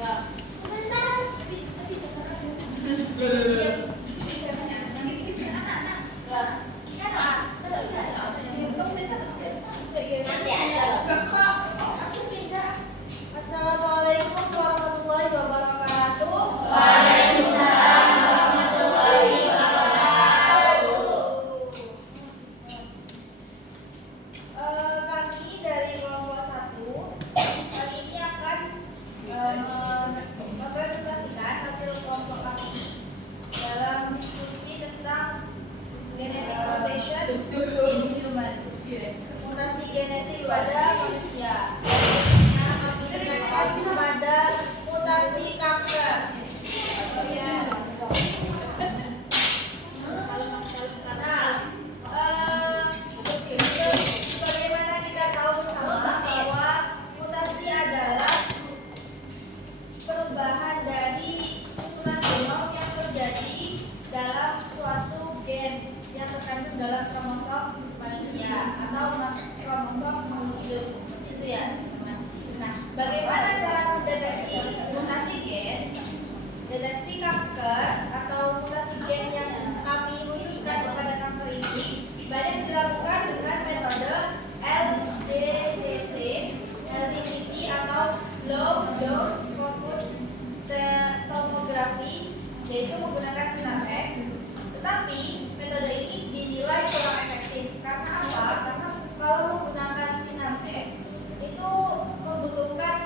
Assalamualaikum warahmatullahi wabarakatuh. Kami dari kelompok 1 kali ini akan mempresentasikan hasil kelompok kami dalam diskusi tentang genetic mutation in human, mutasi genetik pada manusia. Nah, kami fokus pada mutasi kanker. Sebagaimana kita tahu bersama bahwa mutasi adalah perubahan dari susunan genom yang terjadi dalam suatu gen yang terkandung dalam kromosom manusia atau kromosom makhluk hidup, itu ya teman-teman. Nah, bagaimana cara mendeteksi mutasi gen, deteksi kanker atau mutasi gen yang kami khususkan kepada kanker ini banyak dilakukan dengan metode LDCT atau Low Dose Computed Tomography, yaitu menggunakan sinar X. Tetapi metode ini dinilai kurang efektif. Karena apa? Karena kalau menggunakan sinar X itu membutuhkan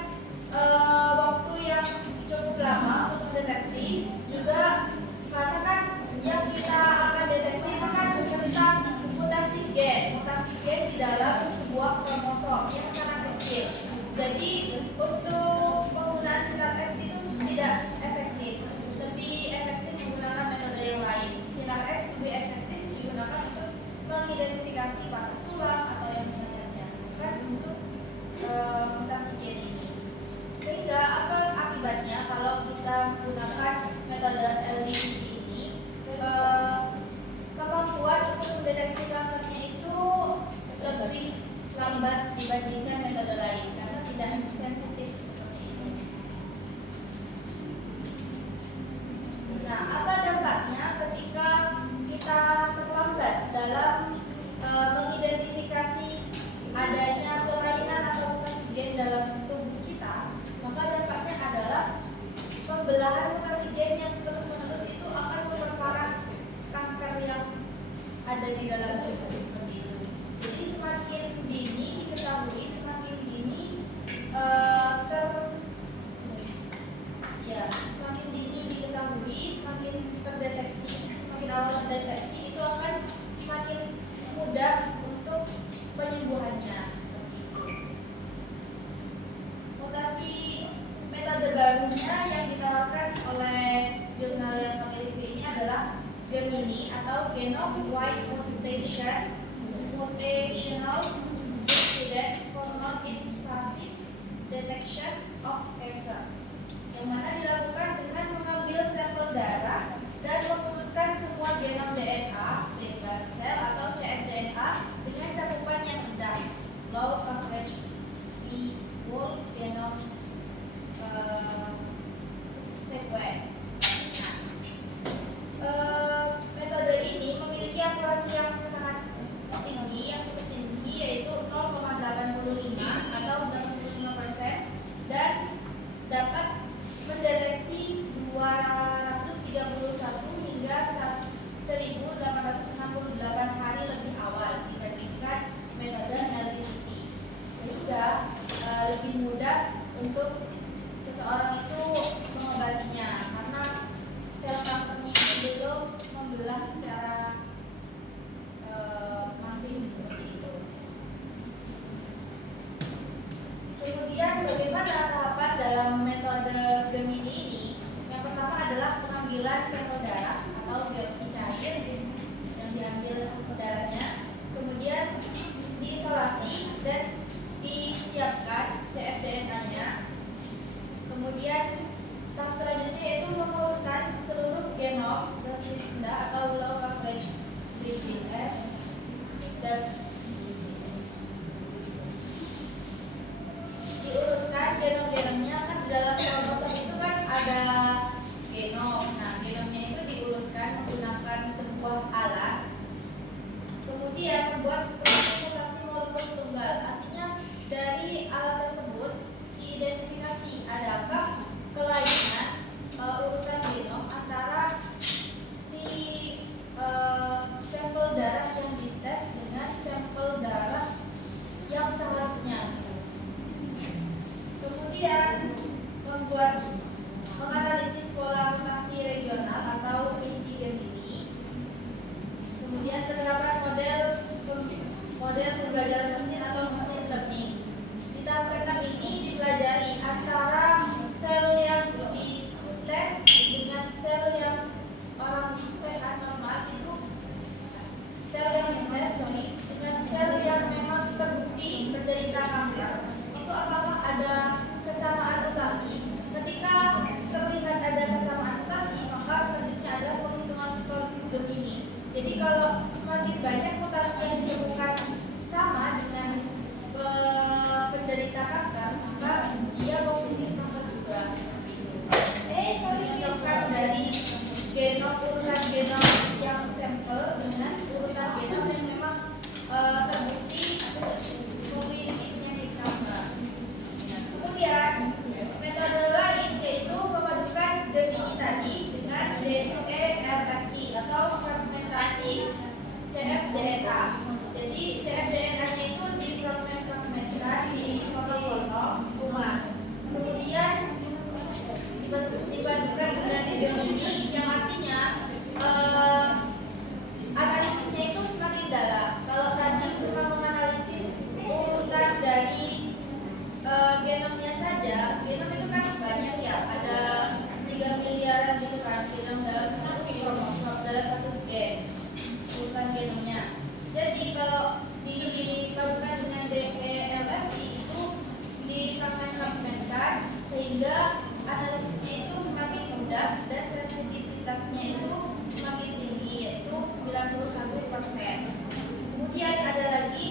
waktu yang cukup lama untuk mendeteksi. Juga rasakan yang kita akan deteksi itu kan tentang mutasi gen di dalam sebuah kromosom yang sangat kecil. Jadi untuk penggunaan sinar X itu tidak efektif. Lebih efektif menggunakan metode yang lain. Sinar X lebih efektif digunakan untuk mengidentifikasi patah tulang atau yang semacamnya, bukan untuk mutasi gen ini. Sehingga apa akibatnya kalau kita menggunakan metode LDCT ini? Kemampuan untuk mendeteksi kankernya itu lebih lambat dibandingkan metode lain karena tidak sensitif seperti itu. Nah, apa dampaknya ketika kita terlambat dalam mengidentifikasi adanya kelainan atau mutasi gen dalam tubuh kita? Maka dampaknya adalah pembelahan mutasi gen yang terus-menerus itu akan memperparah kanker yang ada di dalam tubuh seperti itu. Jadi semakin dini diketahui, semakin dini semakin dini diketahui, semakin terdeteksi, semakin awal terdeteksi, itu akan semakin mudah untuk penyembuhannya. Seperti itu. Mutasi metode barunya yang ditawarkan oleh jurnal yang kami review ini adalah Gemini atau Genome-Wide Mutational Impedance for Non-Invasive Detection of Cancer, yang mana dilakukan dengan mengambil sampel darah dan mengumpulkan semua genom DNA, bebas sel atau cfDNA dengan cakupan yang rendah, low coverage di whole genome sequence. Metode ini memiliki akurasi yang sangat tinggi, yang cukup tinggi, yaitu 0,85 atau 85%, dan dapat mendeteksi 231 hingga 1868 hari lebih awal dibandingkan metode LDCT, sehingga lebih mudah untuk seseorang itu mengobatinya karena sel kankernya itu belum membelah secara masif seperti itu. Kemudian bagaimana tahapan dalam metode Gemini ini? Yang pertama adalah pengambilan sampel darah atau biopsi cair yang diambil darahnya, kemudian diisolasi dan disiapkan cfDNA-nya. Kemudian tahap selanjutnya yaitu mengurutkan seluruh genom dosis rendah atau low coverage DBS dan diurutkan genom-genomnya kan di dalam kromosom itu Jadi alat tersebut diidentifikasi adakah kelainan urutan genom antara si sampel darah yang dites dengan sampel darah yang seharusnya. Kemudian menganalisis pola mutasi regional atau inti Gemini. Kemudian penerapan model pembelajaran mesin atau mesin learning. Di tahap ke-6 ini dipelajari antara sel yang dites dengan sel yang orang sehat normal itu sel yang dites dengan sel yang memang terbukti menderita kanker itu apakah ada kesamaan mutasi. Ketika terlihat ada kesamaan mutasi, maka selanjutnya adalah penghitungan skor Gemini. Jadi kalau semakin banyak mutasi yang ditemukan sama dengan penderita kanker, maka dia positif kanker juga. Menentukan dari urutan genom yang sampel dengan urutan genom yang memang terbukti memiliki penyakit kanker. Kemudian metode lain yaitu memadukan Gemini tadi dengan DERFI atau fragmentasi cfDNA. Jadi cfDNA-nya itu difragmentkan di potong-potong umat. Kemudian dipadukan dengan Gemini yang artinya analisisnya itu semakin dalam. Kalau tadi cuma menganalisis urutan dari genomnya saja, genom itu kan banyak ya, ada 3 miliaran gitu kan genom dalam satu kromosom, dalam satu gen urutan genomnya. Jadi kalau dipadukan dengan DELFI itu difragmentkan sehingga analisisnya itu semakin mudah dan sensitivitasnya itu semakin tinggi, yaitu 91%. Kemudian ada lagi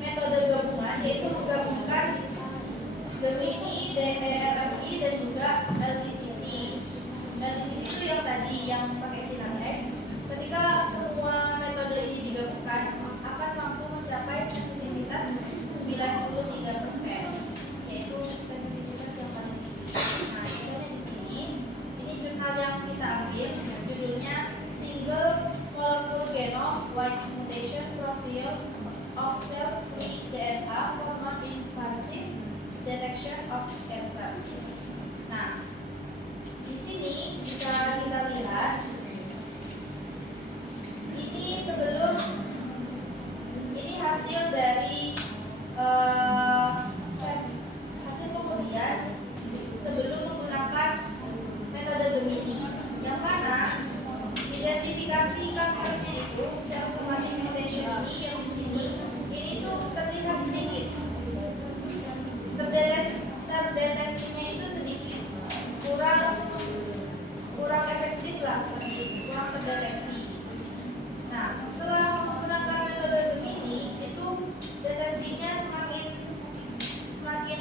metode gabungan, yaitu menggabungkan Gemini, DERFI dan juga LBCT. LBCT itu yang tadi yang pakai Synatex. Ketika semua metode ini digabungkan akan mampu mencapai sensitivitas 93%, yaitu sensitivitas yang paling tinggi. Nah, contohnya di sini, ini jurnal yang kita ambil, judulnya Single Molecule Genome Wide Mutation Profile of Cell-Free DNA for Non-Invasive Detection of Cancer. Nah, di sini bisa kita lihat ini hasil dari hasil pengujian sebelum menggunakan metode Gemini, yang mana identifikasi kankernya itu sel somatic mutation ini yang di sini ini tuh terlihat sedikit, terdeteksinya itu sedikit, kurang efektif lah, kurang terdeteksi. Nah, setelah menggunakan metode Gemini itu deteksinya semakin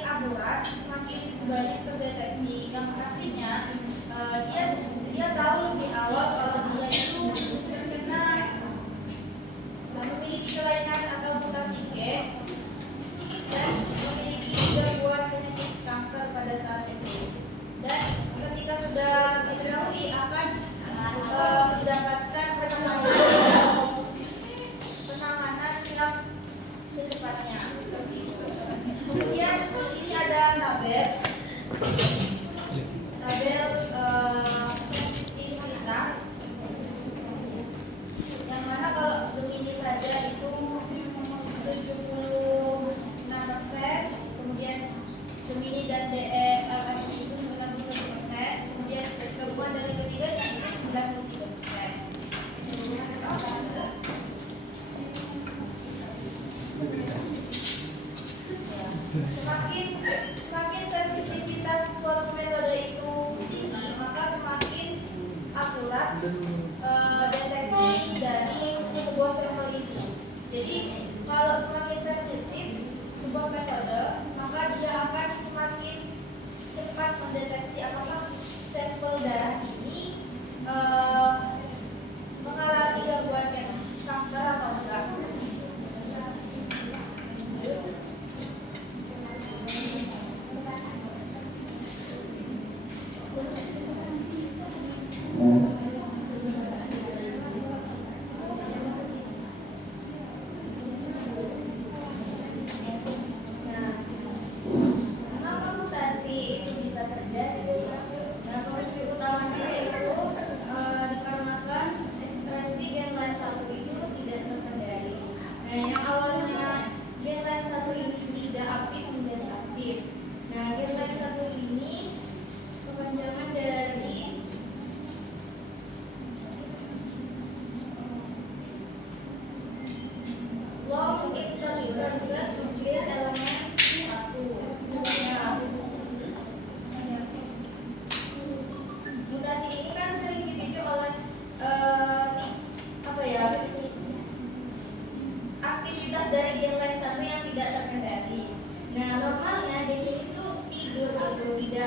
akurat, semakin banyak terdeteksi, yang artinya dia tahu lebih awal kalau dia itu terkena memiliki kelainan atau mutasi gen dan memiliki gangguan penyakit kanker pada saat itu. Dan ketika sudah diketahui akan mendapatkan penanganan yang secepatnya. Kemudian di sini ada tabel sensitivitas, yang mana kalau Gemini saja itu 76%, kemudian Gemini dan DELFI itu 91%, kemudian gabungan dari ketiganya itu 93%. Semakin sensitivitas suatu metode itu tinggi, maka semakin akurat deteksi dari sebuah sampel itu. Jadi kalau semakin sensitif sebuah metode, maka dia akan semakin cepat mendeteksi apakah sampel darah ini mengalami gangguan kanker atau enggak.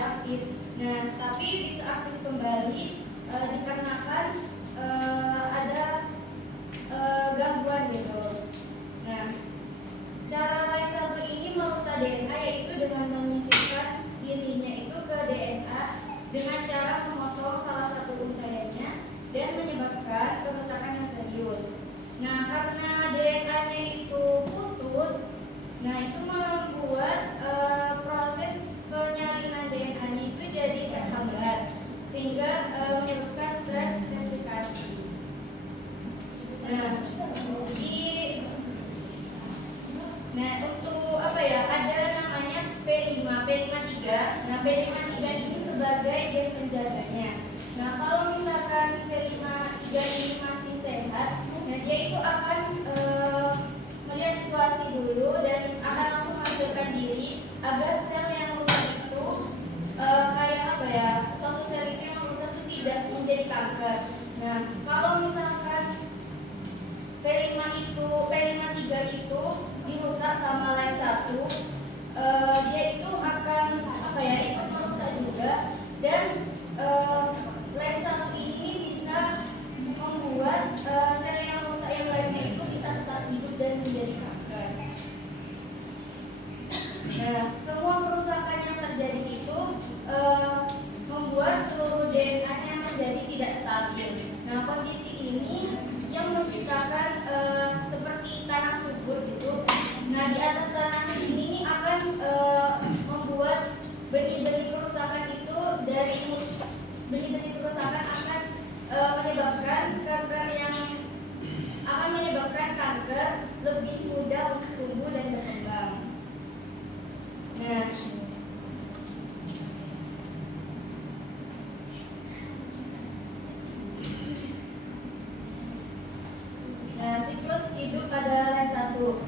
tidak aktif. Nah, tapi bisa aktif kembali dikarenakan ada gangguan gitu. Nah, cara lain satu ini merusak DNA yaitu dengan menyisipkan dirinya itu ke DNA dengan cara memotong salah satu untaiannya dan menyebabkan kerusakan yang serius. Nah, karena DNA-nya itu putus, nah itu membuat proses penyalinan DNA-nya itu jadi terhambat sehingga menyebabkan stres replikasi. Nah, untuk apa ya? Ada namanya P53. Nah, P53 ini sebagai gen penjaganya. Nah, kalau misalkan P53 ini masih sehat, nah dia itu akan melihat situasi dulu dan akan langsung menghasilkan diri agar sel yang rusak itu kayak apa ya? Suatu sel itu yang rusak itu tidak menjadi kanker. Nah, kalau misalkan P53 itu dirusak sama lain satu, dia itu akan apa ya? Ikut merusak juga dan lain satu ini bisa membuat sel yang rusak yang lainnya itu bisa tetap hidup dan menjadi kanker. Nah, semua kerusakan yang terjadi itu membuat seluruh DNA-nya menjadi tidak stabil. Nah, kondisi ini yang menciptakan seperti tanah subur gitu. Nah, di atas tanah ini akan membuat benih-benih kerusakan itu dari benih-benih kerusakan akan menyebabkan kanker lebih mudah untuk tumbuh dan berkembang. Nah, siklus hidup pada lain satu.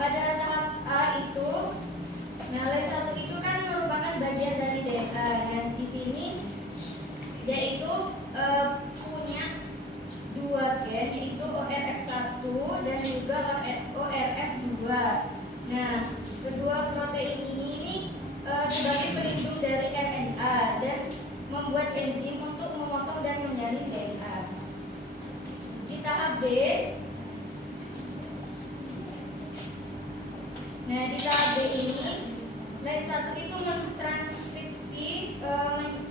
Pada tahap A itu, lain satu itu kan merupakan bagian dari DNA. Dan di sini dia itu punya dua gen, yaitu ORF1 dan juga ORF2. Nah, kedua protein ini sebagai pelindung dari RNA dan membuat enzim untuk memotong dan menyalin DNA. Di tahap B, nah di tahap B ini, lain satu itu mentranskripsi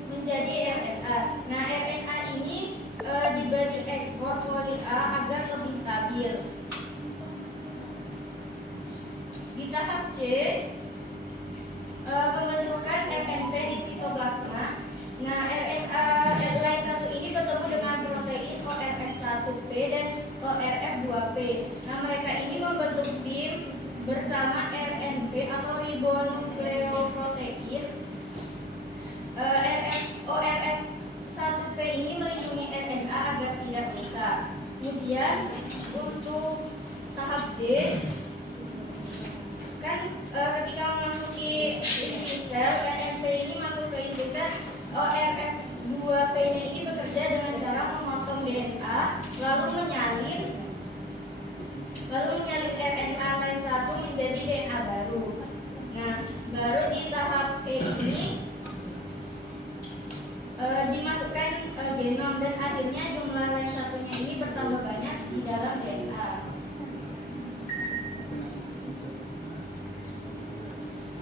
menjadi RNA. Nah, RNA ini diberi ekor poli A agar lebih stabil. Di tahap C, pembentukan RNP di sitoplasma. Nah, RNA lain satu ini bertemu dengan protein ORF1P dan ORF2P. Nah, mereka ini membentuk div bersama RNP atau ribonukleoprotein. ORF1P ini melindungi RNA agar tidak rusak. Kemudian untuk tahap D, kan ketika memasuki inti sel, RNP ini masuk ke inti sel, ORF2P ini bekerja dengan cara memotong DNA lalu menyalin RNA lain satu menjadi DNA baru. Nah, baru di tahap E ini dimasukkan genom dan akhirnya jumlah lain satunya ini bertambah banyak di dalam DNA.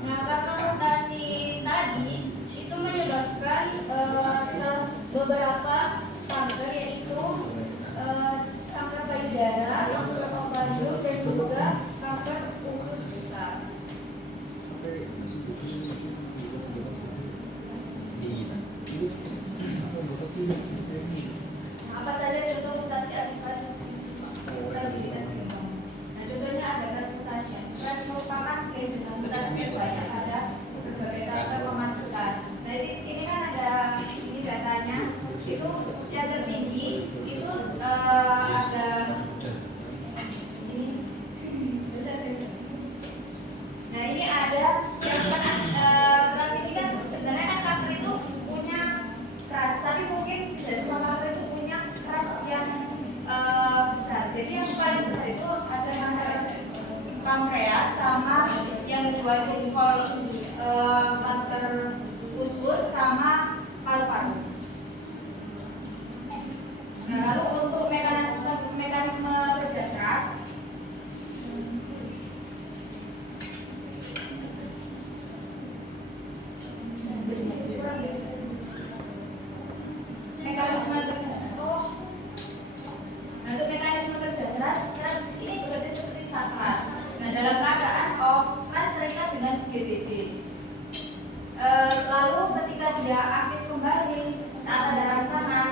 Nah, karena mutasi tadi itu menyebabkan beberapa kanker, yaitu kanker payudara, kanker ovarium, dan juga kanker usus besar. Apa saja contoh mutasi akibat instabilitas genom? Nah, contohnya ada transmutasi. Trans merupakan gen dengan mutasi terbanyak pada berbagai kanker mematikan. Nah, ini kan ada ini datanya. Itu pankreas sama yang kedua itu kanker usus sama paru-paru. Nah, lalu untuk mekanisme kerja keras keras ini berarti seperti saklar. Nah, dalam keadaan keras terikat dengan GBB. Lalu ketika dia aktif kembali saat ada rangsangan,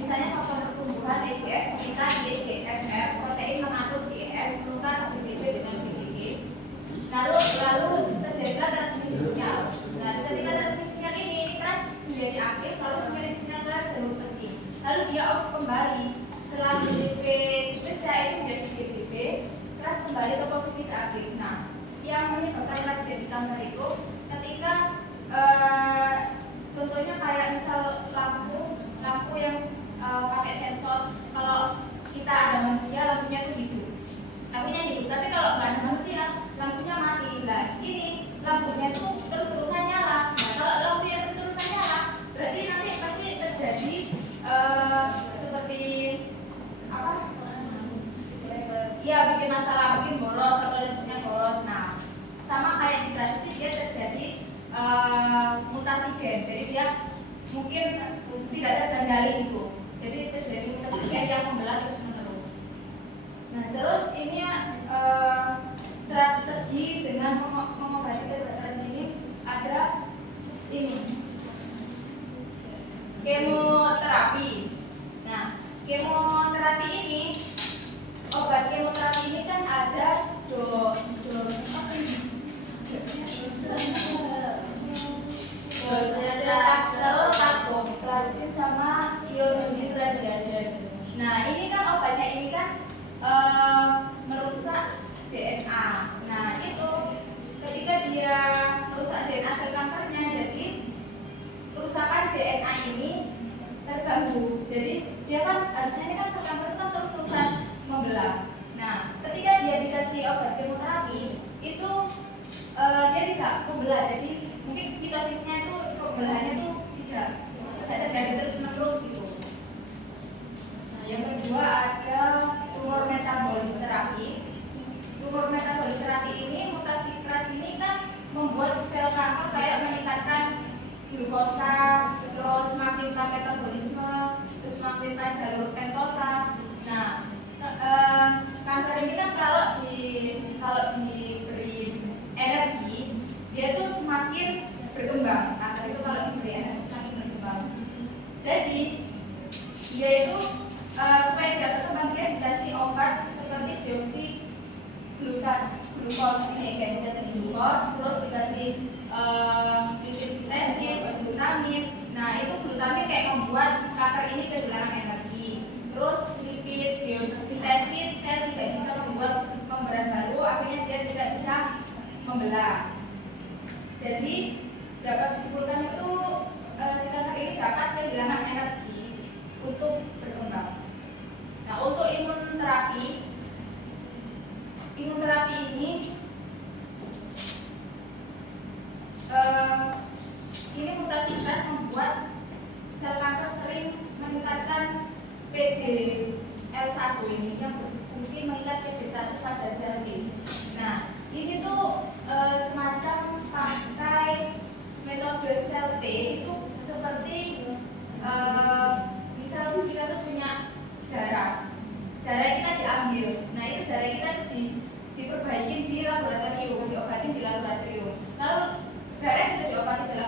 misalnya faktor pertumbuhan EGF mengikat GFR, protein mengatur GF, menukar GBB dengan GBG. Lalu terjadilah transmisi sinyal. Nah, ketika transmisi sinyal ini keras menjadi aktif, lalu mengirim sinyal ke jalur penting. Lalu dia off kembali. Setelah GBB dipecah itu menjadi GBB, keras kembali ke posisi aktif. Nah, yang menyebabkan keras jadi kanker itu ketika contohnya kayak misal lampu yang pakai sensor. Kalau kita ada manusia, lampunya itu hidup, tapi kalau nggak ada manusia, lampunya mati. Nah, ini lampunya itu terus-terusan nyala. Nah, kalau lampunya terus-terusan nyala, berarti nanti pasti terjadi seperti apa? Ya, bikin masalah, bikin boros atau listriknya boros. Nah, sama kayak di transisi dia terjadi mutasi gen. Jadi dia mungkin tidak terkendali itu. Jadi terjadi mutasi gen yang membelah terus menerus. Nah, terus ini strategi dengan mengobati kerja keras ini ada ini kemoterapi. Nah, kemoterapi ini, obat kemoterapi ini kan ada docetaxel, carboplatin sama ionosis radiation. Nah, ini kan obatnya ini kan merusak DNA. Nah, itu ketika dia merusak DNA sel kankernya, jadi kerusakan DNA ini terganggu. Jadi dia kan harusnya ini kan sel kanker itu kan terus-terusan membelah. Nah, ketika dia dikasih obat kemoterapi itu dia tidak membelah. Jadi mungkin fitosisnya itu pembelahannya itu tidak terjadi terus-menerus gitu. Nah, yang kedua ada tumor metabolis terapi. Tumor metabolis terapi ini, mutasi keras ini kan membuat sel kanker kayak meningkatkan glukosa, terus mengakhirkan metabolisme, terus mengakhirkan jalur pentosa. Nah, kanker ini kan kalau diberi energi, dia tuh semakin berkembang. Kanker itu kalau diberi energi semakin berkembang. Jadi dia itu supaya tidak berkembang, dia dikasih obat seperti glukos ini, kayak dikasih glukos, terus dikasih lipid sintesis, glutamin. Nah, itu glutamin kayak membuat kanker ini kehilangan energi. Terus lipid biosintesis, sel tidak bisa membuat pemberan baru, akhirnya dia tidak bisa membelah. Jadi dapat disimpulkan itu si kanker ini dapat kehilangan energi untuk berkembang. Nah, untuk imunoterapi ini mutasi keras membuat sel kanker sering meningkatkan PD-L1 ini yang berfungsi mengikat PD1 pada sel T. Nah, ini tuh semacam pakai metode sel T itu seperti misal kita tuh punya darah kita diambil. Nah, itu darah kita diperbaikin di laboratorium, diobatin di laboratorium. Lalu darah sudah diobati di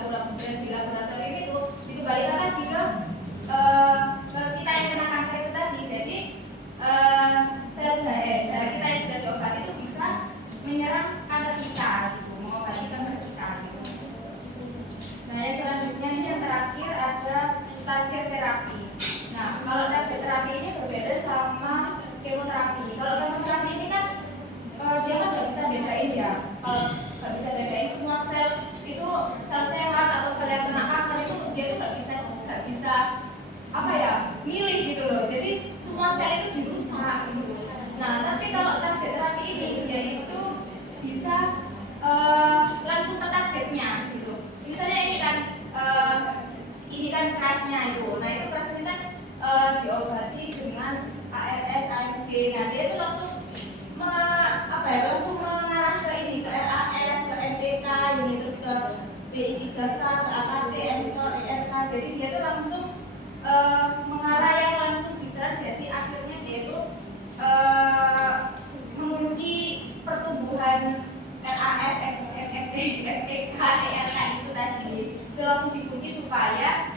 laboratorium itu dikembalikan lagi ke kita yang kena kanker itu tadi. Jadi sel darah kita yang sudah diobati itu bisa menyerang kanker kita, gitu, mengobati kanker kita. Gitu. Nah, yang selanjutnya ini yang terakhir ada target terapi. Nah, kalau target terapi ini berbeda sama kemoterapi. Kalau kemoterapi ini kan dia kan nggak bisa bedain ya. Kalau nggak bisa bedain semua sel itu sel sehat atau sel yang kena kanker itu dia tuh nggak bisa apa ya, milih gitu loh. Jadi semua sel itu dirusak gitu. Nah, tapi kalau target terapi ini dia itu bisa langsung ke targetnya gitu. Misalnya ini kan kerasnya itu. Nah, itu keras ini kan diobati dengan ARS, AMG. Nah, dia itu langsung langsung mengarah ke ini, ke RAF, ke MTK, ini terus ke BI3K, ke AKT, mTOR, ERK. Jadi dia itu langsung mengarah yang langsung diserap. Jadi akhirnya dia itu mengunci pertumbuhan RAF, MTK, ERK itu tadi. Itu langsung dikunci supaya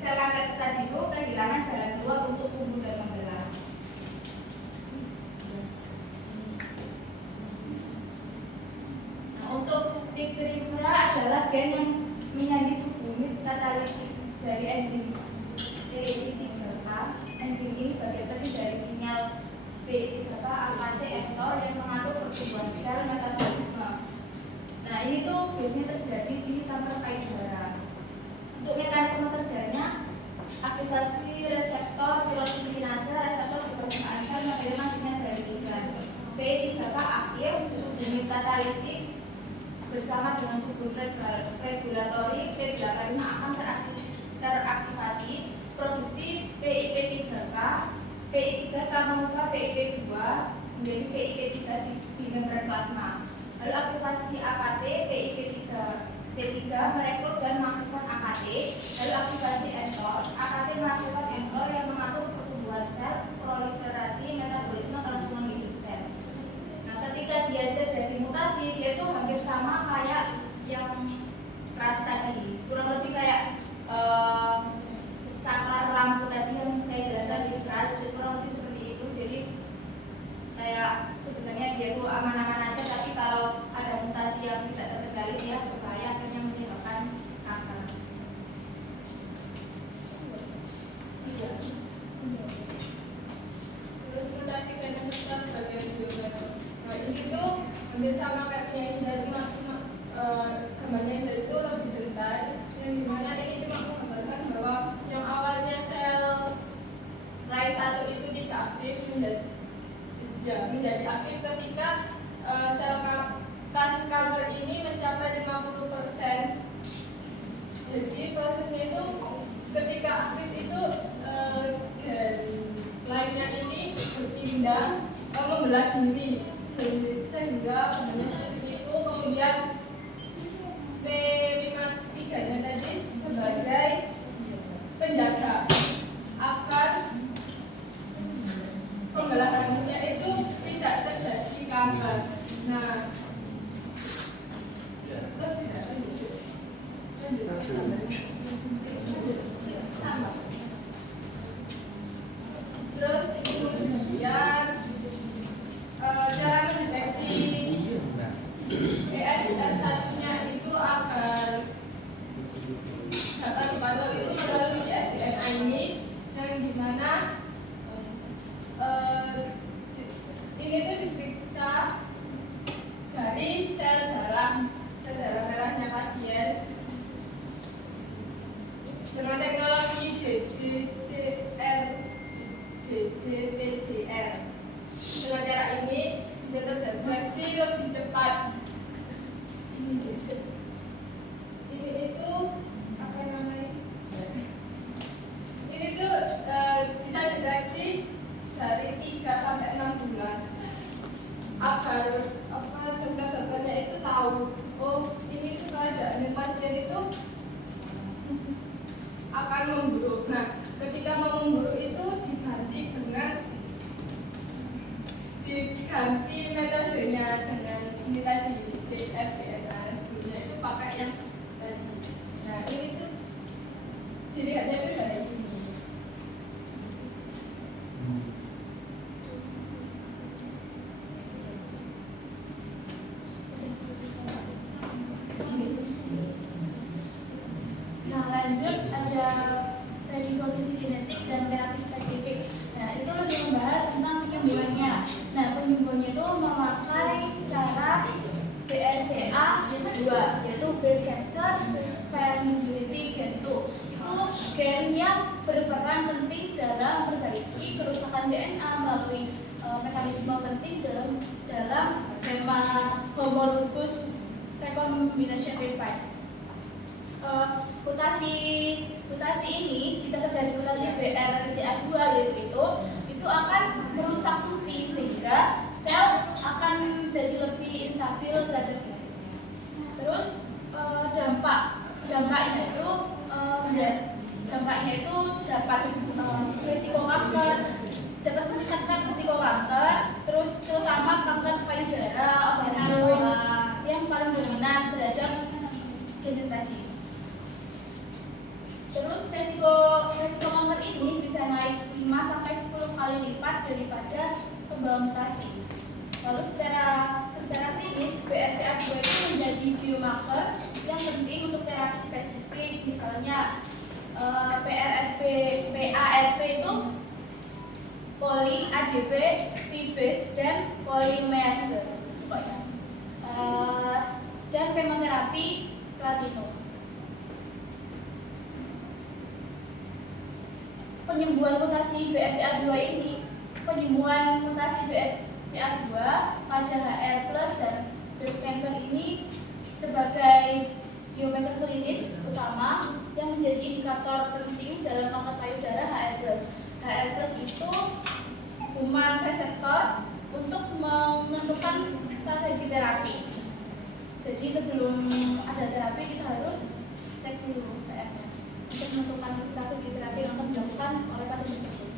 sel kanker tadi itu kehilangan jalan keluar untuk tumbuh dan membelah. Nah, untuk PIK3 adalah gen yang menyandi subunit katalitik dari enzim PI3K. Enzim ini bagian penting dari sinyal PI3K, AKT, mTOR yang mengatur pertumbuhan sel metabolisme. Nah, ini tuh biasanya terjadi di kanker payudara. Untuk mekanisme kerjanya, aktivasi reseptor pirosinkinase, reseptor kepermukaan sel menerima sinyal dari ligan. PI3K aktif, subunit katalitik bersama dengan subunit regulatori P85 akan teraktivasi produksi PIP3K. PI3K mengubah PIP2 menjadi PIP3 di membran plasma. Lalu aktivasi AKT, PIP3 merekrut dan mengaktifkan AKT. Lalu aktivasi mTOR, AKT mengaktifkan mTOR yang mengatur pertumbuhan sel, proliferasi, metabolisme, kelangsungan hidup sel. Nah, ketika dia terjadi mutasi, dia itu hampir sama kayak yang keras tadi, kurang lebih kayak saklar lampu tadi yang saya jelaskan di keras, kurang lebih seperti itu. Jadi kayak sebenarnya dia itu aman-aman aja, tapi kalau ada mutasi yang tidak terkendali dia berbahaya, akhirnya menyebabkan kanker. Terus mutasi penyebab sebagai biomedis. Nah, ini tuh hampir sama kayak yang ini, cuma gambarnya itu lebih detail. Yang dimana ini cuma menggambarkan bahwa yang awalnya sel lain satu itu tidak aktif menjadi aktif ketika sel kasus kanker ini mencapai 50%. Jadi prosesnya itu ketika aktif itu gen lainnya ini berpindah membelah diri sehingga seperti itu. Kemudian P53 nya tadi sebagai penjaga akan pembelahannya itu tidak terjadi kanker. Nah, terus kemudian cara mendeteksi ESS1-nya itu agar data dipantul itu melalui DNA ini, yang dimana ini tuh diperiksa dari sel darah merahnya pasien dengan teknologi ddPCR. Dengan cara ini bisa terdeteksi lebih cepat. Ini itu apa namanya? Ini tuh bisa deteksi dari 3 sampai 6 bulan agar dokter-dokternya itu tahu, oh ini tuh keadaan pasien itu akan memburuk. Nah, ketika mau memburuk itu diganti metodenya dengan ini tadi CFDNRS, dulunya itu pakai yang tadi. Nah, ini tuh dilihatnya itu dari sini. Nah, lanjut ada predisposisi genetik dan terapi spesifik. Nah, itu lebih membahas tentang penyembuhannya. Nah, penyembuhannya itu memakai cara BRCA gen 2, yaitu breast cancer susceptibility gen 2. Itu gen yang berperan penting dalam memperbaiki kerusakan DNA melalui mekanisme penting dalam dalam lemma homologous recombination replied. Mutasi ini jika terjadi mutasi BRCA2 itu akan merusak fungsi sehingga sel akan jadi lebih instabil terhadap DNA. Terus dampaknya itu dapat risiko kanker, dapat meningkatkan risiko kanker, terus terutama kanker payudara, ovarium yang paling dominan terhadap gen tadi. Terus resiko kanker ini bisa naik 5 sampai 10 kali lipat daripada pembawa mutasi. Lalu secara klinis BRCA2 itu menjadi biomarker yang penting untuk terapi spesifik, misalnya PARP itu poly-ADP, PBase, dan polymerase, dan kemoterapi platinum. Penyembuhan mutasi BRCA2 pada HR+ dan breast cancer ini sebagai biomarker klinis utama yang menjadi indikator penting dalam kanker payudara HR+. HR+ itu kuman reseptor untuk menentukan strategi terapi. Jadi sebelum ada terapi kita harus cek dulu HR-nya untuk menentukan strategi terapi yang akan dilakukan oleh pasien tersebut.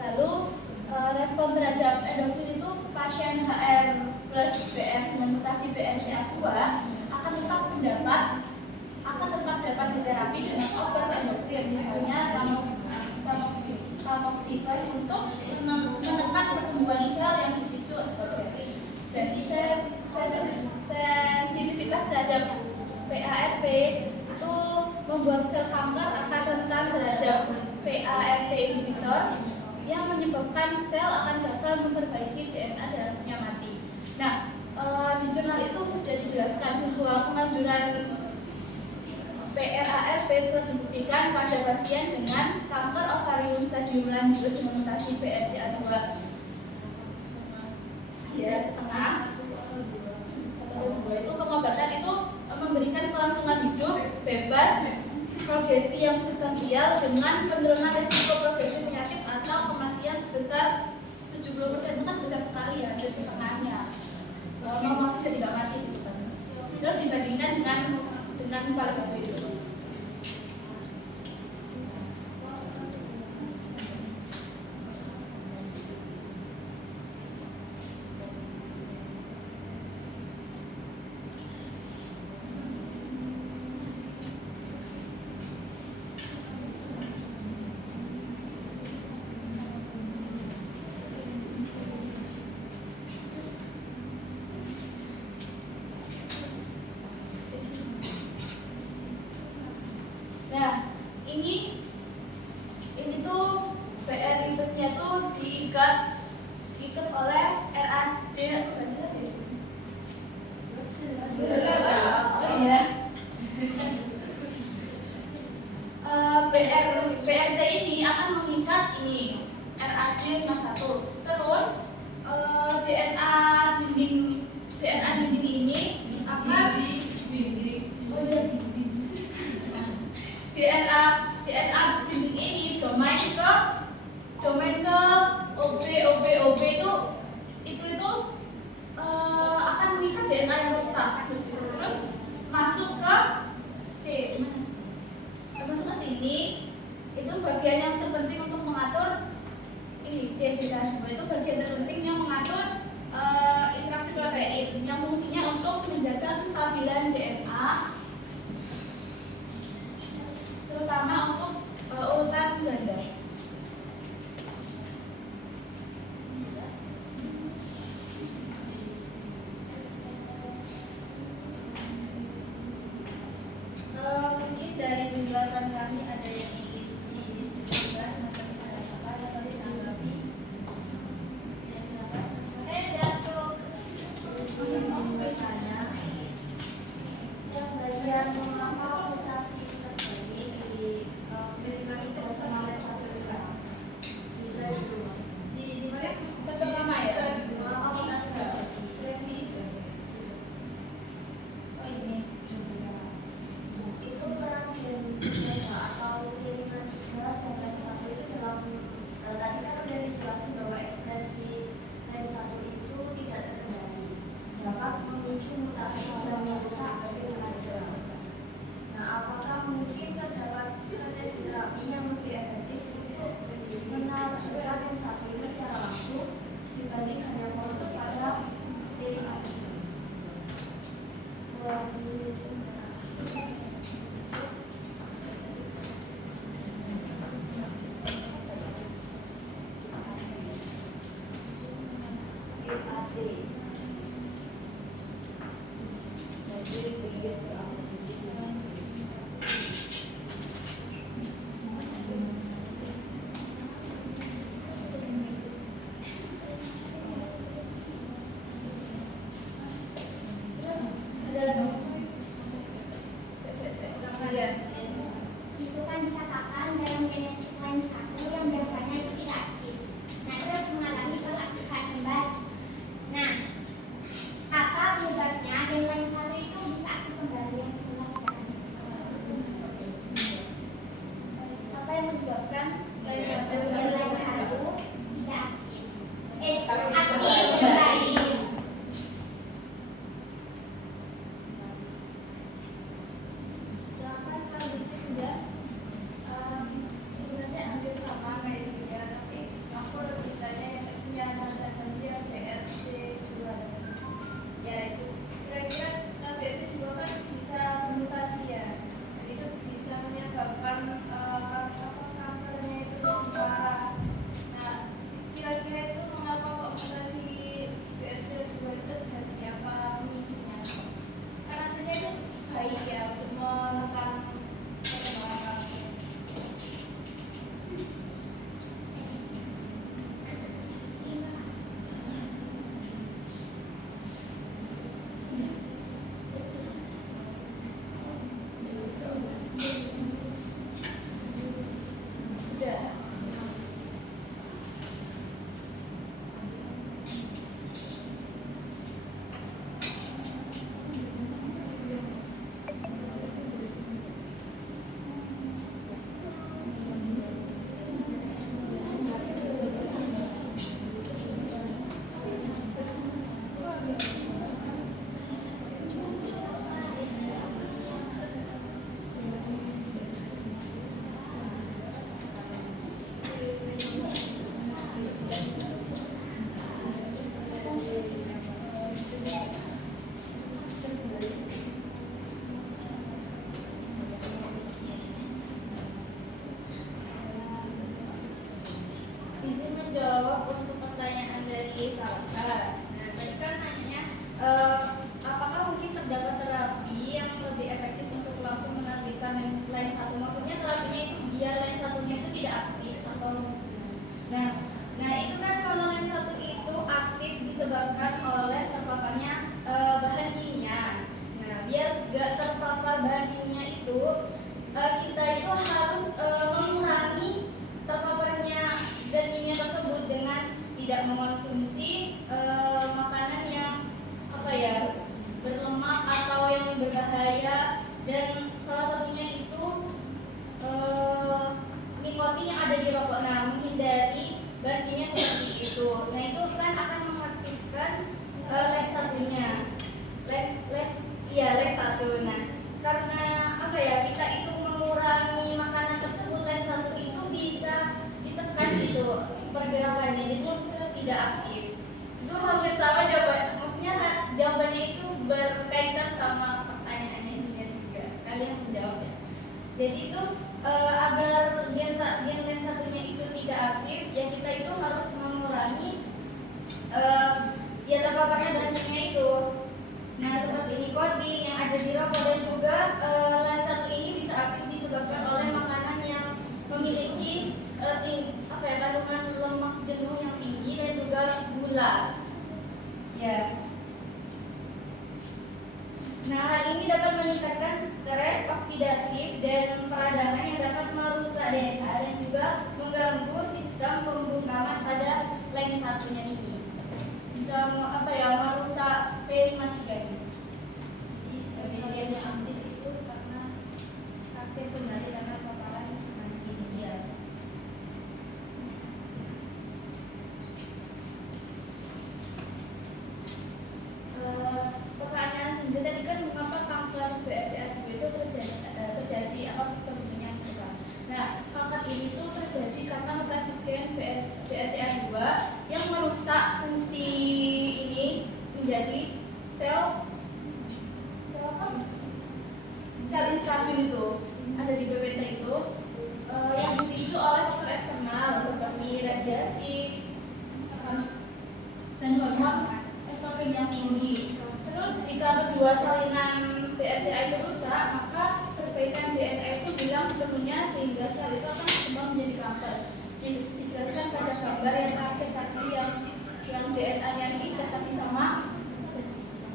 Lalu respon terhadap endokrin itu pasien HR+ BR dengan mutasi BRCA2 akan tetap dapat diterapi dengan obat endokrin, misalnya tamoxifen untuk menekan pertumbuhan sel yang dipicu ekstroversi. Dan sensitivitas terhadap PARP itu membuat sel kanker akan rentan terhadap PARP inhibitor yang menyebabkan sel akan gagal memperbaiki DNA dalamnya mati. Nah, di jurnal itu sudah dijelaskan bahwa kemanjuran PRARP telah dibuktikan pada pasien dengan kanker ovarium stadium lanjut dengan mutasi BRCA2 ya setengah 1/2 itu pengobatan itu memberikan kelangsungan hidup bebas progresi yang substansial dengan penurunan risiko progresi penyakit atau kematian sebesar 70%. Itu kan besar sekali ya, dari setengahnya mama jadi nggak mati gitu kan. Terus dibandingkan dengan palsu itu. Nah, ini tuh PR inversnya tuh diikat oleh RAD BRC ini akan mengikat ini RAD mas 1. Terus DNA dinding ini akan DNA dinding ini domain ke OB itu akan mengikat DNA yang rusak. Terus masuk ke masuk ke sini, itu bagian yang terpenting untuk mengatur ini C-H2 itu bagian terpenting yang mengatur interaksi protein yang fungsinya untuk menjaga kestabilan DNA, terutama untuk urutan ganda. Mungkin dari penjelasan kami ada yang ingin didiskusikan atau ditanggapi. Ya silakan. Jatuh. Misalnya, yang bagian mengapa mutasi terjadi di filter itu sama satu juga. Bisa di mana? Satu sama ya. Mengapa mutasi terjadi? memicu mutasi yang merusak organ. Nah, apakah mungkin terdapat strategi terapi yang lebih efektif untuk menangani yang satu ini secara langsung dibanding hanya proses pada derivatif? Itu kan dikatakan dalam genetik lain satu yang biasanya itu tidak aktif. Nah, terus mengalami pengaktifan kembali. Nah, apa penyebabnya gen lain satu itu bisa aktif kembali yang semula tidak aktif? Apa yang menyebabkan lain Gen satu lain satu tidak aktif. Aktif kembali. Silakan selanjutnya sudah. sebenarnya hampir sama kayak gitu ya, tapi aku lebih tanya yang punya tantangan dia BRC2 yaitu kira-kira BRC2 kan bisa bermutasi ya, dan itu bisa menyebabkan kankernya itu lebih parah. Nah, kira-kira itu mengapa kok mutasi BRC2 itu terjadi, apa pemicunya? Karena rasanya itu baik ya untuk menekan perkembangan kanker. Sudah. Izin menjawab untuk pertanyaan dari Salsa. Nah, tadi kan nanya apakah mungkin terdapat terapi yang lebih efektif untuk langsung menerbitkan lain satu? Maksudnya terapinya itu dia lain satunya itu tidak aktif atau? Nah itu kan kalau lain satu itu aktif disebabkan oleh terpaparnya bahan kimia. Nah, biar gak terpapar bahan kimia itu kita itu harus mengurangi terpaparnya zat kimia tersebut dengan tidak mengonsumsi makanan yang berlemak atau yang berbahaya, dan salah satunya itu nikotin yang ada di rokok. Nah, menghindari bahan kimia seperti itu. Nah, itu kan akan mengaktifkan LED satunya. LED satu. Nah, karena kita itu mengurangi makanan tersebut, LED satu itu bisa ditekan gitu pergerakannya, jadi tidak aktif. Itu hampir sama jawabannya, maksudnya jawabannya itu berkaitan sama pertanyaannya dia juga, sekalian menjawab ya. Jadi itu agar gen lain satunya itu tidak aktif, ya kita itu harus mengurangi terpaparnya bahan kimia itu. Nah, seperti nikotin yang ada di rokok, dan juga lain satu ini bisa aktif disebabkan oleh makanan yang memiliki kandungan lemak jenuh yang tinggi dan juga gula. Ya. Nah, hal ini dapat meningkatkan stres oksidatif dan peradangan yang dapat merusak DNA dan juga mengganggu sistem pembungkaman pada lain satunya ini. Bisa merusak P53 ini. Jadi bagian yang aktif itu karena aktif kembali karena paparan bahan kimia. Pertanyaan stabil itu ada di BPT itu yang dipicu oleh faktor eksternal seperti radiasi dan hormon estrogen yang tinggi. Terus jika kedua salinan BRCA itu rusak, maka perbaikan DNA itu hilang sepenuhnya sehingga sel itu akan berkembang menjadi kanker. Dijelaskan pada gambar yang terakhir tadi yang DNA-nya diikat tapi sama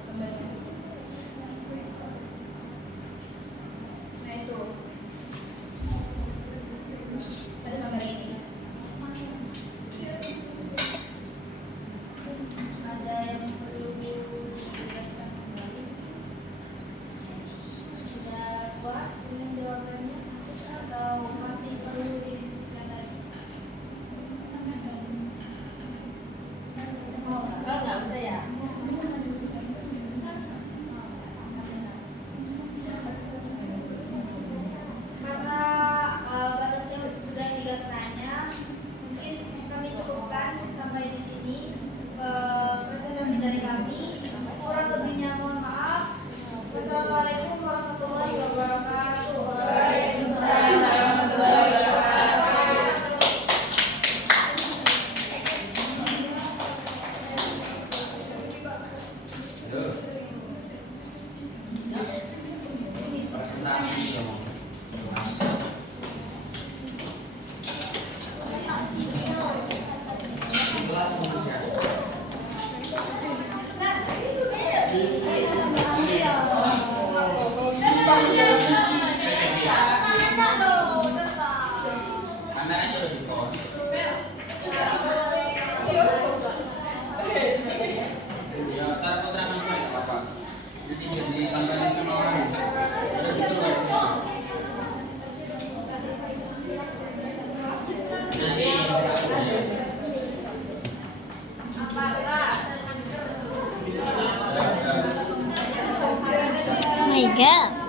gambarnya. Nah itu pada gambar ini. Ada yang perlu dijelaskan kembali? Sudah puas dengan jawabannya atau masih perlu didiskusikan lagi? Oh, nggak bisa ya? Karena batasnya sudah 3 pertanyaan, mungkin kami cukupkan sampai di sini presentasi dari kami. Kurang lebihnya mohon maaf. Wassalamualaikum warahmatullahi wabarakatuh. Waalaikumsalam warahmatullahi wabarakatuh. Presentasi yang Anda aja udah diskon. Ya, ntar keterangan gue nggak apa-apa. Jadi langganan sama orang. Udah gitu nggak bisa. Nanti satu ya. Oh my god.